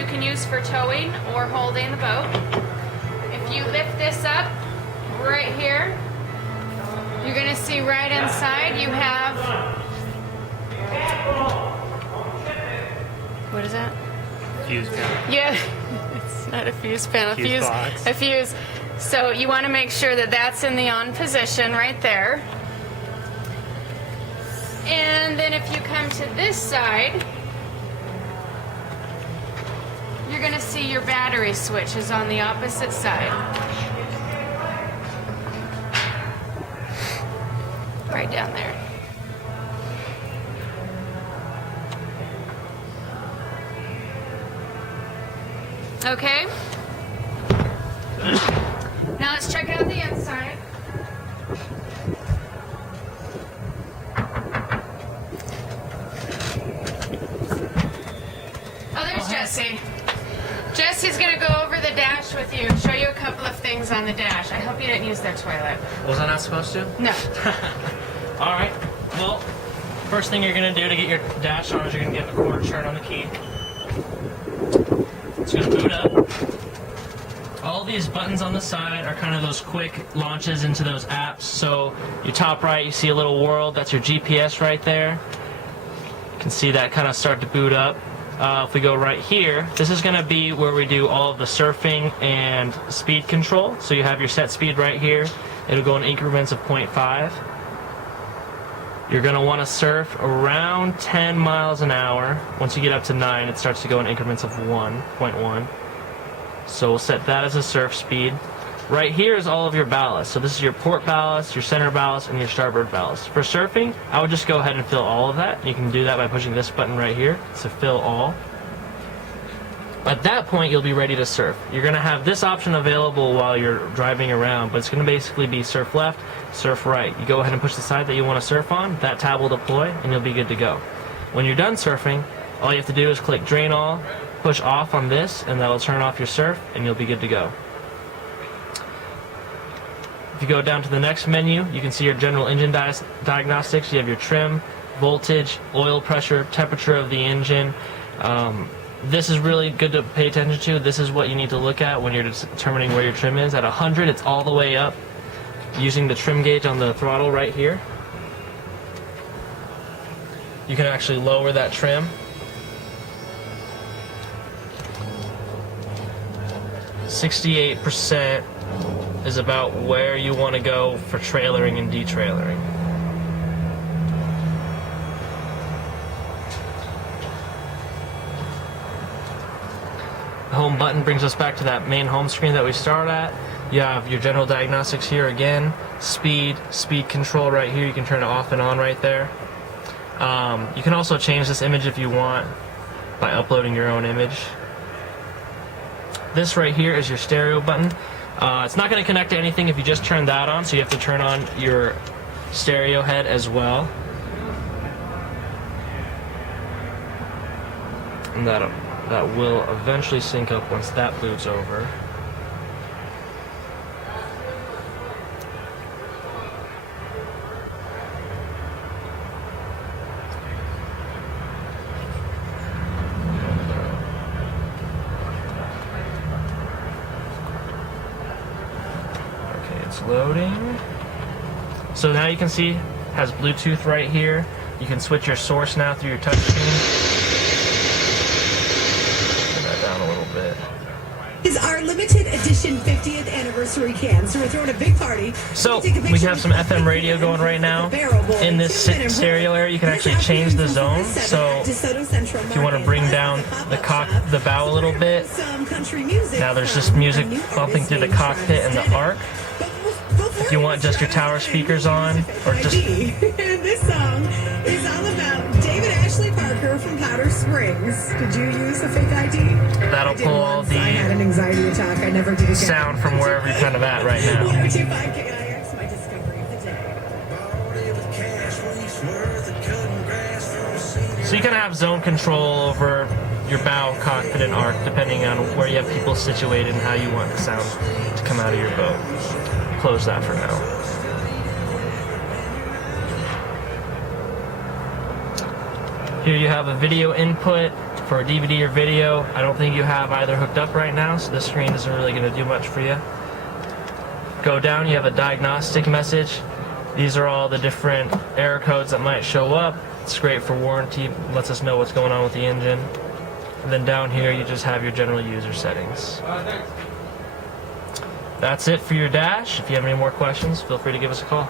you can use for towing or holding the boat. If you lift this up right here, you're going to see right inside you have, what is that? Fuse panel. Yeah, it's not a fuse panel, Fuse box. a fuse. So you want to make sure that that's in the on position right there. And then if you come to this side, you're going to see your battery switch is on the opposite side. Right down there. Okay. Now let's check out the inside. Oh, there's Jesse. Jesse's going to go over the dash with you and show you a couple of things on the dash. I hope you didn't use their toilet. Was I not supposed to? No. All right. Well, first thing you're going to do to get your dash on is you're going to get a quarter turn on the key. It's going to boot up. All these buttons on the side are kind of those quick launches into those apps. So you top right, you see a little world. That's your GPS right there. You can see that kind of start to boot up. If we go right here, this is going to be where we do all of the surfing and speed control. So you have your set speed right here. It'll go in increments of 0.5. You're going to want to surf around 10 miles an hour. Once you get up to 9, it starts to go in increments of 1.1. So we'll set that as a surf speed. Right here is all of your ballast. So this is your port ballast, your center ballast, and your starboard ballast. For surfing, I would just go ahead and fill all of that. You can do that by pushing this button right here to fill all. At that point, you'll be ready to surf. You're going to have this option available while you're driving around, but it's going to basically be surf left, surf right. You go ahead and push the side that you want to surf on, that tab will deploy, and you'll be good to go. When you're done surfing, all you have to do is click drain all, push off on this, and that'll turn off your surf, and you'll be good to go. If you go down to the next menu, you can see your general engine diagnostics. You have your trim, voltage, oil pressure, temperature of the engine. This is really good to pay attention to. This is what you need to look at when you're determining where your trim is. At 100, it's all the way up using the trim gauge on the throttle right here. You can actually lower that trim. 68% is about where you want to go for trailering and detrailering. The home button brings us back to that main home screen that we started at. You have your general diagnostics here again, speed control right here. You can turn it off and on right there. You can also change this image if you want by uploading your own image. This right here is your stereo button. It's not going to connect to anything if you just turn that on, so you have to turn on your stereo head as well. And that will eventually sync up once that boots over. Loading. So now you can see it has Bluetooth right here. You can switch your source now through your touchscreen. Turn that down a little bit. Is our limited edition 50th anniversary can. So we're throwing a big party. So we have some FM radio going right now. In this stereo area, you can actually change the zone. So if you want to bring down the bow a little bit, now there's just music bumping through the cockpit and the arc. If you want just your tower speakers on, or just... This song is all about David Ashley Parker from Powder Springs. Did you use a fake ID? That'll pull all the I had an anxiety attack. I never did again. Sound from wherever you're kind of at right now. 1025 KIX, my discovery of the day. So you can have zone control over your bow, cockpit, and arc, depending on where you have people situated and how you want the sound to come out of your boat. Close that for now. Here you have a video input for a DVD or video. I don't think you have either hooked up right now, so this screen isn't really going to do much for you. Go down, you have a diagnostic message. These are all the different error codes that might show up. It's great for warranty, lets us know what's going on with the engine. And then down here you just have your general user settings. That's it for your dash. If you have any more questions, feel free to give us a call.